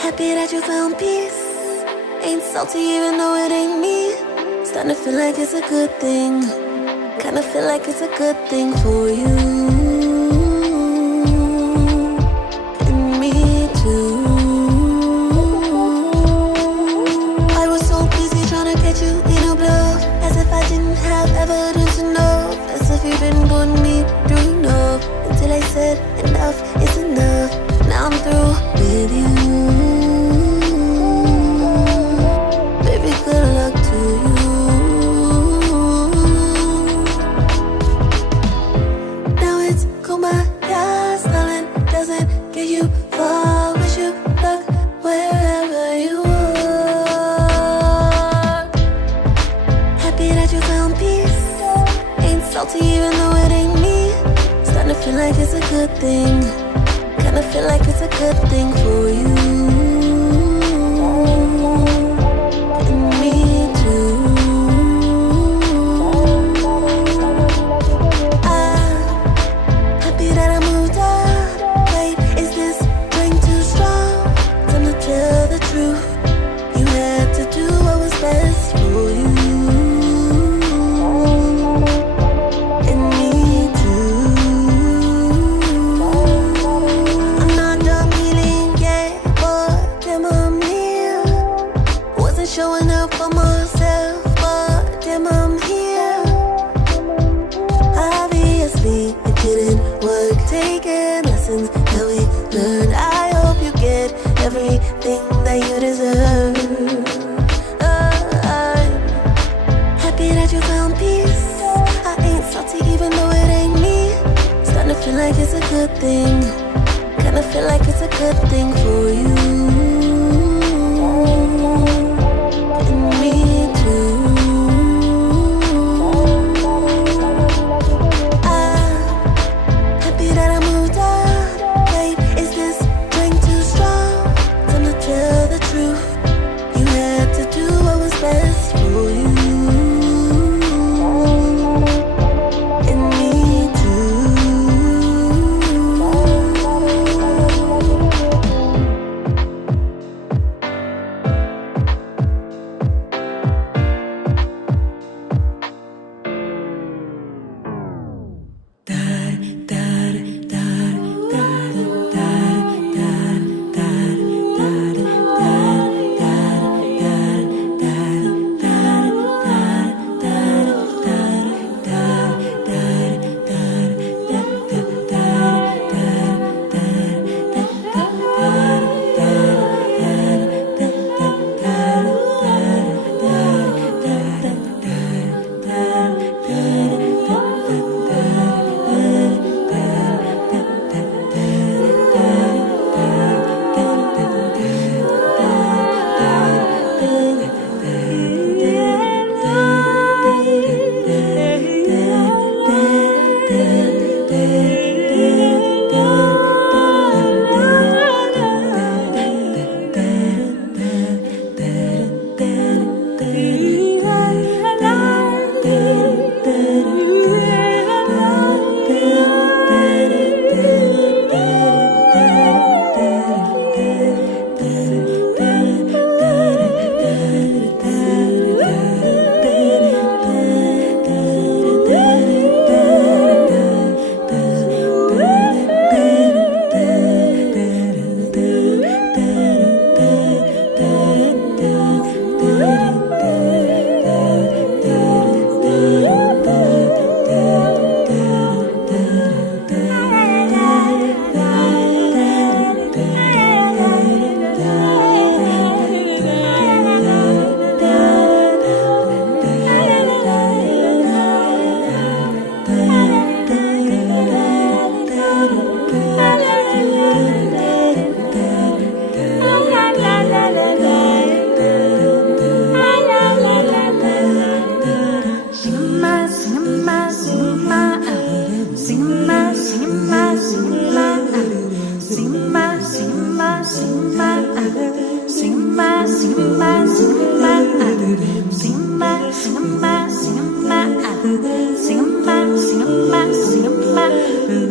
Happy that you found peace. Ain't salty even though it ain't me. Starting to feel like it's a good thing. Kinda feel like it's a good thing for you. And me too. I was so busy trying to get you in a bluff, as if I didn't have evidence enough, as if you've been putting me through enough, until I said enough is enough. Now I'm through with you. Baby, good luck to you. Now it's Kumbaya, darling, doesn't get you far. Wish you luck wherever you are. Happy that you found peace. Ain't salty even though it ain't me. Starting to feel like it's a good thing. Kinda feel like it's a good thing for you. And me too. I'm happy that I moved on. Wait, is this drink too strong? Time to tell the truth. You had to do what was best for you. And me too. I'm not done healing yet, but damn I'm here. Wasn't showing up for myself, but damn I'm here. Obviously it didn't work. Taking lessons that we learned. I hope you get everything that you deserve. I'm happy that you found peace. I ain't salty even though it ain't me. Starting to feel like it's a good thing. Kinda feel like it's a good thing for you. And me too. I'm happy that I moved on. Wait, is this drink too strong? Time to tell the truth. You had to do what was best for you. And me too. Sing